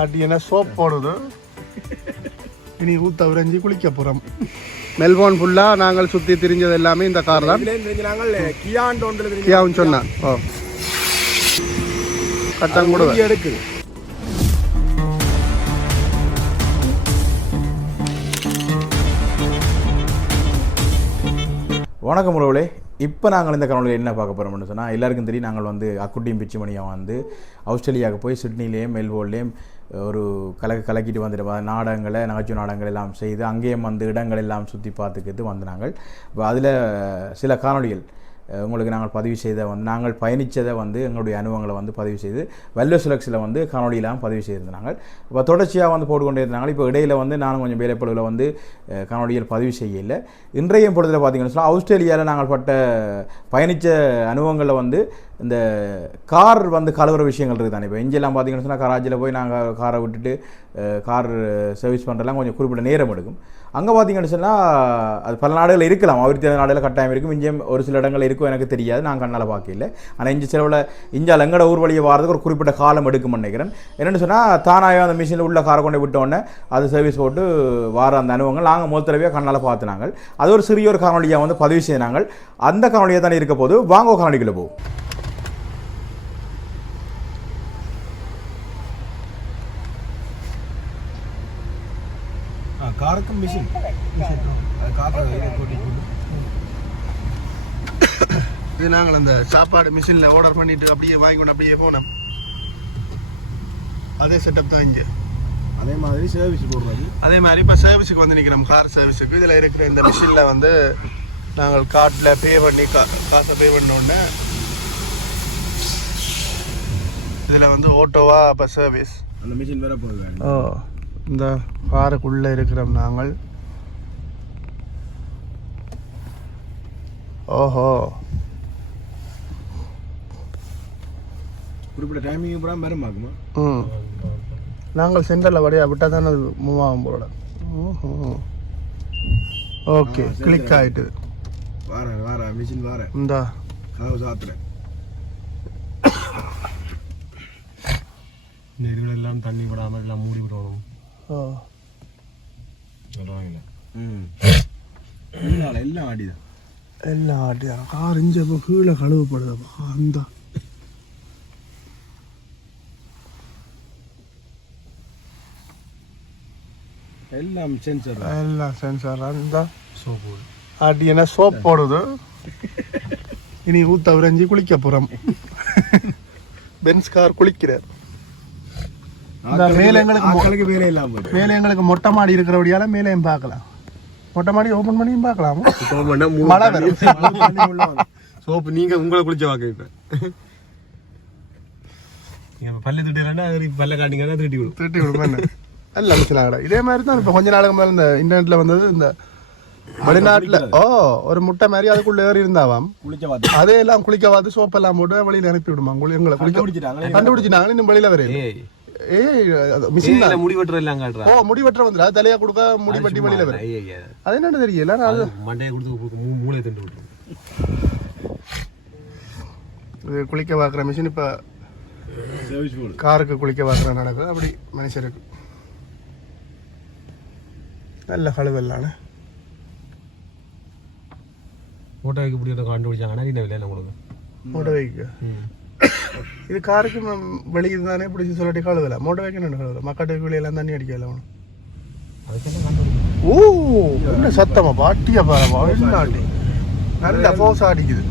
ஆட்டியனா soap போடுது. இனி ஊத்த உறைஞ்சி குளிக்க போகிறோம். மெல்போர்ன் ஃபுல்லாக நாங்கள் சுற்றி திரிஞ்சது எல்லாமே இந்த கார் தான். நாங்கள் கியான்னு சொன்னேன். ஓ கட்டம் கூட எடுக்குது. வணக்கம் உறவுகளே. இப்போ நாங்கள் இந்த காணொலியில் என்ன பார்க்க போகிறோம்னு சொன்னால், எல்லாருக்கும் தெரியும் நாங்கள் வந்து அக்குட்டியும் பிச்சுமணியாக வந்து ஆஸ்திரேலியாவுக்கு போய் சிட்னிலேயும் மெல்போர்ன்லேயும் ஒரு கலக்கிட்டு வந்துட்டு நாடகங்களை நகைச்சுவை நாடகங்கள் எல்லாம் செய்து அங்கேயும் வந்து இடங்கள் எல்லாம் சுற்றி பார்த்துக்கிட்டு வந்து நாங்கள் அதில் சில காணொலிகள் உங்களுக்கு நாங்கள் பதிவு செய்த வந்து நாங்கள் பயணித்ததை வந்து எங்களுடைய அனுபவங்களை வந்து பதிவு செய்து வெல்வ சுலக்ஸில் வந்து காணொலியெல்லாம் பதிவு செய்திருந்தாங்க. இப்போ தொடர்ச்சியாக வந்து போட்டுக்கொண்டே இருந்தாங்க. இப்போ இடையில் வந்து நானும் கொஞ்சம் வேலைப்பொழுதில் வந்து காணொலிகள் பதிவு செய்யலை. இன்றைய பொழுதில் பார்த்தீங்கன்னு சொன்னால் ஆஸ்திரேலியாவில் நாங்கள் பட்ட பயணித்த அனுபவங்களில் வந்து இந்த கார் வந்து கழுவுற விஷயங்கள் இருக்குது தானே. இப்போ இங்கெல்லாம் பார்த்தீங்கன்னு சொன்னால் கராச்சியில் போய் நாங்கள் காரை விட்டுட்டு கார் சர்வீஸ் பண்ணுறதுலாம் கொஞ்சம் குறிப்பிட்ட நேரம் எடுக்கும். அங்கே பார்த்தீங்கன்னு சொன்னால் அது பல நாடுகளில் இருக்கலாம், அவருக்கு நாடுகளில் கட்டாயம் இருக்கும். இங்கே ஒரு சில இடங்கள் இருக்கும், எனக்கு தெரியாது, நான் கண்ணால் பார்க்கல. ஆனால் இஞ்சி செலவில் இஞ்சால் எங்கட ஊர் வழியை வாரதுக்கு ஒரு குறிப்பிட்ட காலம் எடுக்கும்னு நினைக்கிறேன். என்னென்னு சொன்னால் தானாக அந்த மிஷினில் உள்ள காரை கொண்டு விட்டோடனே அது சர்வீஸ் போட்டு வார அந்த அனுபவங்கள் நாங்கள் முதல் தடவையாக கண்ணால் பார்த்துனாங்க. அது ஒரு சிறிய ஒரு காணொலியாக வந்து பதிவு செய்தாங்க. அந்த காணொலியாக தானே இருக்க போது. வாங்க காணொலிக்குள்ளே போகும். காருக்கும் மிஷின் இது நாங்கள் அந்த சாப்பாடு மிஷினில் ஆர்டர் பண்ணிட்டு அப்படியே வாங்கிக்கொண்டு அப்படியே போனோம். அதே செட்டப் தான் இங்கே. அதே மாதிரி சர்வீஸ் போடுறாங்க. அதே மாதிரி இப்போ சர்வீஸுக்கு வந்து நிற்கிறோம். கார் சர்வீஸுக்கு இதில் இருக்கிற இந்த மிஷினில் வந்து நாங்கள் கார்டில் பே பண்ணி காசை பே பண்ணோடனே இதில் வந்து ஓட்டோவா இப்போ சர்வீஸ் அந்த மிஷின் வேற போடுவேன். ஓ இந்த காருக்குள்ளே இருக்கிறோம் நாங்கள். ஓஹோ குறிப்பிட்ட டைமிங் கூட மேடம் பார்க்குமா? நாங்கள் சென்டரில் வழியாக விட்டால் தானே அது மூவ் ஆகும் போல. ஓகே கிளிக் ஆகிட்டு வார மிஷின் வார இந்தா கதவு சாத்துறேன். இந்த இதுகளெல்லாம் தண்ணி விடாமல் எல்லாம் மூடி விடணும். ஓ சொல்லுவாங்கல்ல. எல்லாம் ஆடிதான் எல்லாம் ஆட்டிதான். கார் இஞ்ச கீழே கழுவப்படுதப்பா. அந்த எல்லாம் சென்சர் எல்லாம் சென்சார். அந்த சோப்பு ஆட்டியனா சோப் போடுது. இனி ஊத்த உறைஞ்சி குளிக்க போகிறோம். பென்ஸ் கார் குளிக்கிறார். மேலே எங்களுக்கு வேலை இல்லாம மேலே எங்களுக்கு மொட்டை மாடி இருக்கிறபடியால மேலேயும் பார்க்கலாம். மொட்டை மாடி ஓப்பன் பண்ணியும் பார்க்கலாம். மழை வரும். சோப்பு நீங்க உங்களை குளிச்ச வாக்க பல்ல திட்டா பல்ல காட்டிங்கன்னா திருட்டி விடுமே. நல்ல மிஷினாகடா. இதே மாதிரி தான் இப்போ கொஞ்ச நாளுக்கு மேலே இந்த இன்டர்நெட்டில் வந்தது. இந்த வெளிநாட்டில் ஒரு முட்டை மாதிரி அதுக்குள்ளே ஏறி இருந்தாவாம். அதே எல்லாம் குளிக்க பார்த்து சோப்பெல்லாம் போட்டு வெளியில் அனுப்பி விடுமா. எங்களை கண்டுபிடிச்சிட்டாங்க. இன்னும் வெளியில் வரையும் முடி வெட்டுற எல்லாம் காட்டுறா. முடி வெட்டுற வந்து அது தலையா கொடுக்க முடி வெட்டி வெளியில வரும். அது என்னன்னு தெரியல. மண்டையை கொடுத்து மூளை திண்டு விட்டுரும். இது குளிக்க பார்க்குற மிஷின் இப்போ காருக்கு குளிக்க பார்க்குற நடக்குது. அப்படி மனுஷருக்கு நல்ல கழுவெல்லாம் ஃபோட்டோ வைக்க முடியாத கண்டுபிடிச்சாங்கன்னா என்ன விலையில உங்களுக்கு ஃபோட்டோ வைக்க. இது காருக்கு வெளியே தானே பிடிச்சி சொல்லாட்டி கழுவல. மோட்டோ வைக்க என்ன கழுவல. மக்காட்டுக்கு வெளியெல்லாம் தண்ணி அடிக்கல. ஓ என்ன சத்தமா பாட்டியா பாருமா. வெளிநாட்டி நல்ல போஸ் அடிக்குது.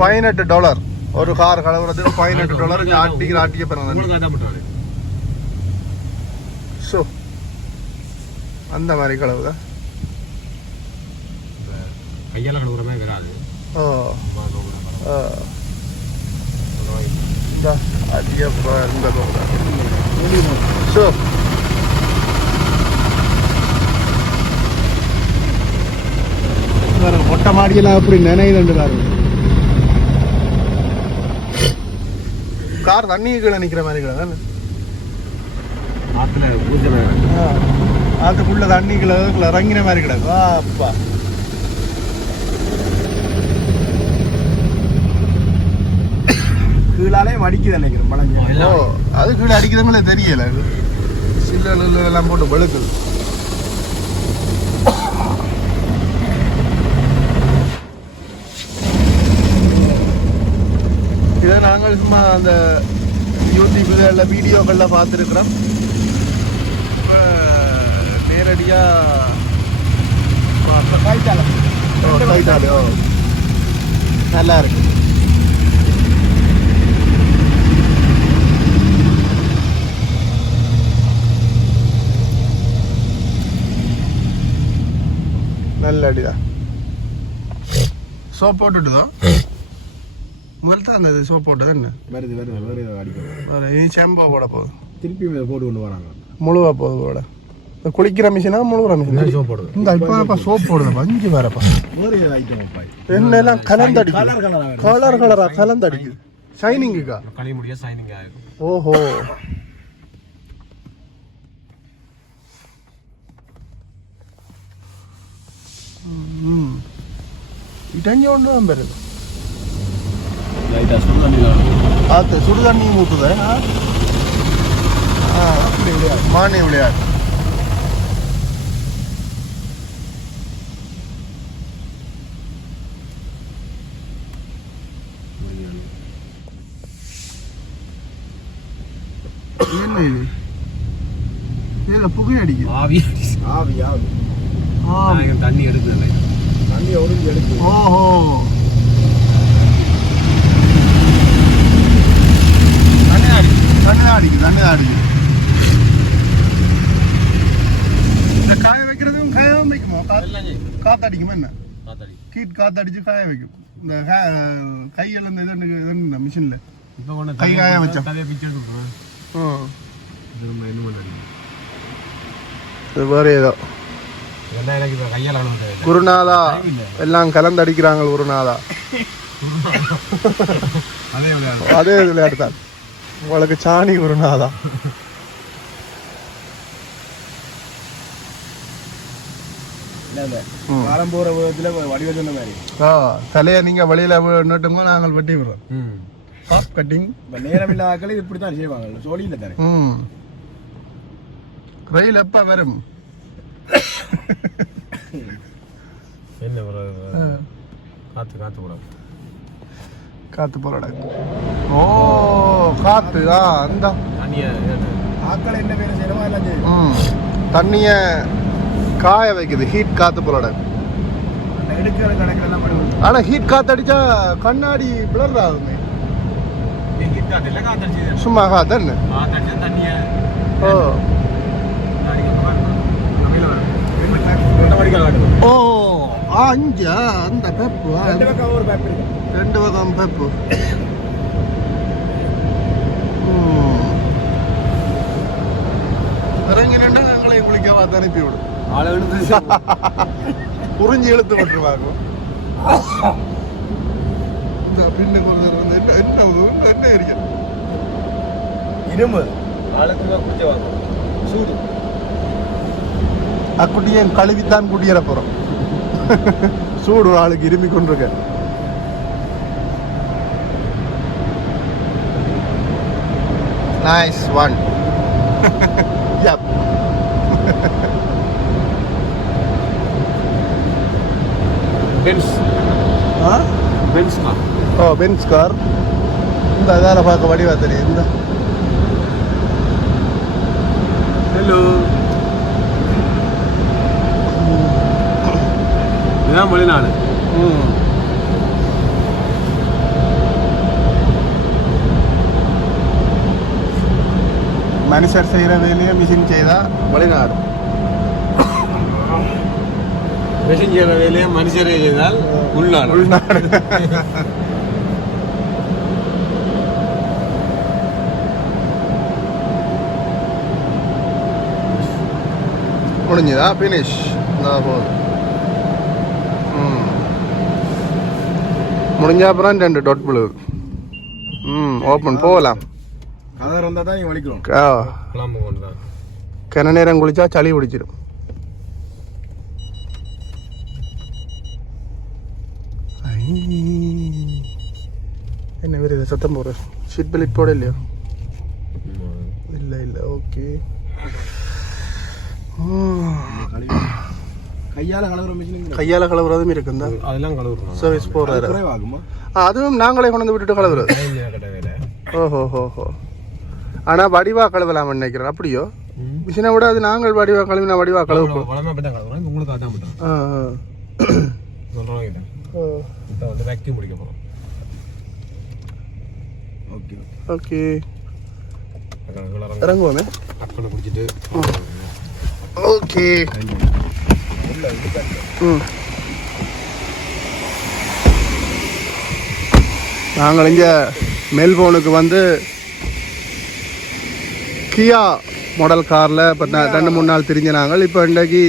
$18 ஒரு கார் கழுவுறது. $18 ஆட்டிய பிறகு அந்த மாதிரி கழுவுதா. கையால கழுவுற மாதிரி வராது. இந்த அதிகப்பா இருந்த மொட்டை மாடியெல்லாம் அப்படி நினைவு பாருங்க. கார் தண்ணி கீழே நிற்கிற மாதிரி கிடையாது. ஆற்றுல ஆற்றுக்குள்ள தண்ணி கீழே இறங்கின மாதிரி கிடக்கு. அப்பா கீழாலே அடிக்குது நினைக்கிறேன் பழஞ்ச. ஓ அது கீழே அடிக்கிறவங்களே தெரியல, சில்லு எல்லாம் போட்டு வெளுக்குது. இதை நாங்கள் சும்மா அந்த யூடியூப்ல வீடியோக்களில் பார்த்துருக்குறோம். நேரடியாக நல்லா இருக்கு. நல்ல அடிதான். சோப் போட்டுட்டுதான் முதல் தான் அந்த சோப் போட்டது என்ன வருது அடிக்கும். ஷாம்பா போட போகுது, திருப்பி போட்டு கொண்டு வராங்க. முழுவா போகுது போட. குளிக்கிற மிஷினா முழுகிற மிஷினா சோப் போடுது. இந்த இப்போ சோப் போடுது பஞ்சு வேறப்பா. என்னெல்லாம் கலந்தடிக்கு, கலரா கலந்தடிக்குது. ஷைனிங்குக்கா கழிய முடிய ஷைனிங் ஆகும். ஓஹோ இட்டஞ்சி ஒன்று தான் பெருது. அது சுடு தண்ணி ஊற்றுது. மானிய விளையாடு. என்ன இது? இதுல புகை அடிக்குது. ஆவி தண்ணி எடுக்குது. தண்ணி ஒழுங்கு எடுக்குது. ஓஹோ தண்ணி அடிக்குது. இந்த காய வைக்கிறதும் காயாவும் வைக்குமா? காத்தடிக்குமா என்ன? கீட் காத்தடிச்சு காய வைக்கும். இந்த கையில் இந்த இது மிஷின்ல கை காய வச்சா வேற ஏதோ குருநாதா எல்லாம் கலந்தடிக்கிறாங்க. குருநாதா அதே விளையாட்டு தான் உங்களுக்கு. சாணி குருநாதா. காலம் போற விதத்துல வடிவ சொன்ன மாதிரி தலையை நீங்க வழியில நட்டுங்க, நாங்கள் வெட்டி விடுறோம். கட்டிங் நேரம் இல்லாத இப்படித்தான் செய்வாங்க. சோழியில தானே. ரயில் எப்ப வரும்? என்ன காத்து போறடா. ஓ காத்து அந்த ஆக்களை என்ன வேலை செய்யணுமோ எல்லாம் செய்யும். தண்ணிய காய வைக்குது. ஹீட் காத்து போறட. எடுக்கிற கணக்கில் எல்லாம் பண்ணுவோம். ஆனா ஹீட் காத்து அடிச்சா கண்ணாடி பிளர் ஆகுமே. சும்மா காத்து ஓ ஓ அஞ்சா அந்த பெப்பு ரெண்டு பக்கம் பெப்பு. இறங்கினா எங்களை குளிக்க பார்த்து அனுப்பி விடும். புரிஞ்சு இழுத்து விட்டுருவாங்க. பின்னுக்கு ஒரு என்ன இருக்கு இரும்பு சூடு அக்குட்டியை கழுவித்தான் குடியேற போறோம். சூடு ஆளுக்கு இரும்பி கொண்டிருக்க. Nice one. Yep. Benz car. இந்த அதால பார்க்க வடிவா தெரியும். இந்த ஹலோ இதான் வெளிநாடு. மனுஷர் செய்கிற வேலையை மிஷின் செய்தா வெளிநாடு. மிஷின் செய்கிற வேலையை மனுஷரே செய்தால் உள்நாடு. உள்நாடு. முடிஞ்சதா? ஃபினிஷ். போதும். முடிஞ்ச அப்புறம் 2 டொட் விழுது. ஓப்பன் போகலாம். கலர் வந்தால் தான் நீங்கள் வலிக்கிறோம். கன நேரம் குளிச்சா சளி பிடிச்சிடும். என்ன வேறு இதை சத்தம் போடுற சீட் பெல்ட் போட இல்லையோ? இல்லை ஓகே. கையால் கழுவுறதும் இருக்குந்தா? அதெல்லாம் கழுவுறோம். சர்வீஸ் போடுறாரு. அதுவும் நாங்களே கொண்டு வந்து விட்டுட்டு கழுவுறது. ஓஹோ. ஆனால் வடிவா கழுவலாம் நினைக்கிறேன். அப்படியோ? மிஷினை விட அது நாங்கள் வடிவா கழுவினா வடிவா கழுவுப்போம். உங்களுக்கு அதான் வந்து வேக்யூம் பிடிக்க போகிறோம். ஓகே இறங்குவோமே. அக்கனை பிடிச்சிட்டு ஓகே. நாங்கள் இங்கே மெல்போர்னுக்கு வந்து கியா மாடல் காரில் இப்போ 2-3 நாள் திரிஞ்ச நாங்கள். இப்போ இன்றைக்கு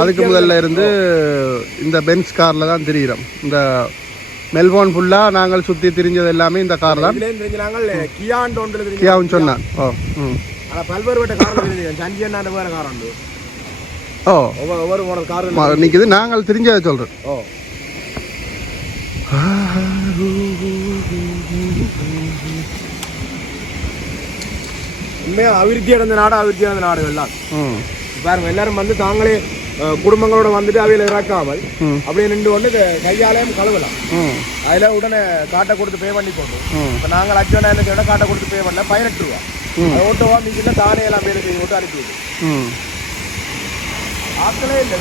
அதுக்கு முதல்ல இருந்து இந்த பென்ஸ் காரில் தான் திரிகிறோம். இந்த மெல்போர்ன் ஃபுல்லாக நாங்கள் சுற்றி திரிஞ்சது எல்லாமே இந்த கார் தான். கியான்னு சொன்னான். நிற்கிது. நாங்கள் திரிஞ்சதை சொல்கிறோம். உண்மையாக அபிவிருத்தி அடைந்த நாடுகள் எல்லாம் பாருங்க. எல்லாரும் வந்து தாங்களே குடும்பங்களோட வந்துட்டு அவையில இறக்காமல் அப்படியே நின்று கொண்டு கையாலையும் கழுவலாம். அதுல உடனே காட்டை கொடுத்து பே பண்ணி போட்டோம். இப்போ நாங்கள் அச்சோட என்ன செய்யணும், காட்டை கொடுத்து பே பண்ணல 18 ரூபா. ஓட்டோவா மீச்சில் தானே எல்லாம் வேலை செய்ய ஓட்டு அனுப்பிடுது. ஆட்களே இல்லை.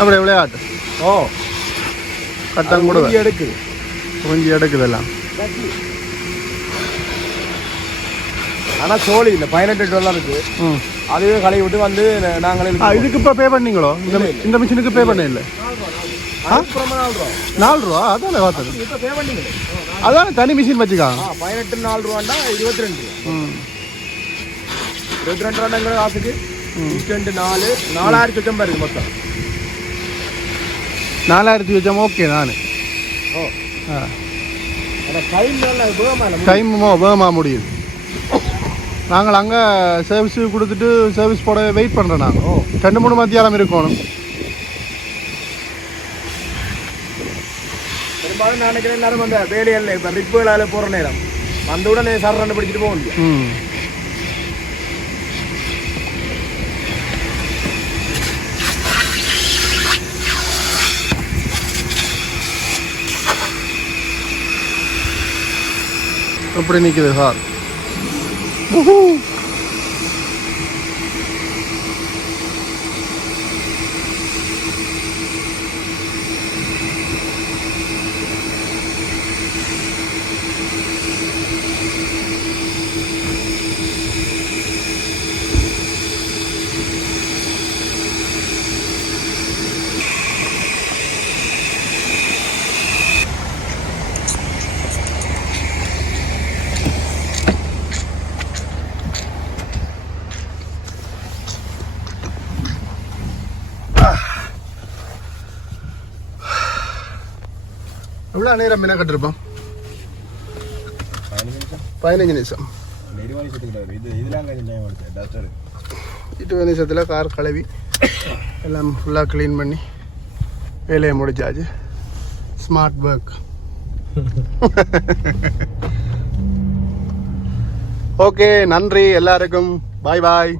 அப்படியே விளையாட்டு. கட்டம் கூட எடுக்குது. கொஞ்சம் எடுக்குதெல்லாம். ஆனால் சோழி இல்லை, $18 அதுவே கழுவி விட்டு வந்து நாங்களே. இதுக்கு இப்போ பே பண்ணீங்களோ? இந்த மிஷினுக்கு பே பண்ண இல்லை? 4 ரூபா. அதானே பார்த்தது. அதான் தனி மிஷின் வச்சுக்காங்க. 18 4 ரூபாண்டா 22 ரூபாங்கிற காசுக்கு 4000 இருக்கு மொத்தம். 4000 ஓகே தானே. டைமுமோ வேகமாக முடியுது. நாங்கள் அங்கே சர்வீஸ் கொடுத்துட்டு சர்வீஸ் போட வெயிட் பண்ணுறோம். நாங்கள் 2-3 மத்தியானம் இருக்கணும். பெரும்பாலும் நான் நினைக்கிறேன் எல்லாரும் அந்த வேலையில் இப்போ ரிப்புகளால் போகிற நேரம் அந்த உடனே சரணை பிடிச்சிட்டு போக முடியும். அப்படி நிற்குது சார். எவ்வளோ நேரம் என்ன கட்டிருப்போம்? 15 நிமிஷம். 20 நிமிஷத்தில் கார் கழுவி எல்லாம் ஃபுல்லாக க்ளீன் பண்ணி வேலையை முடிச்சாச்சு. Smart work. ஓகே, நன்றி எல்லாருக்கும். பாய் பாய்.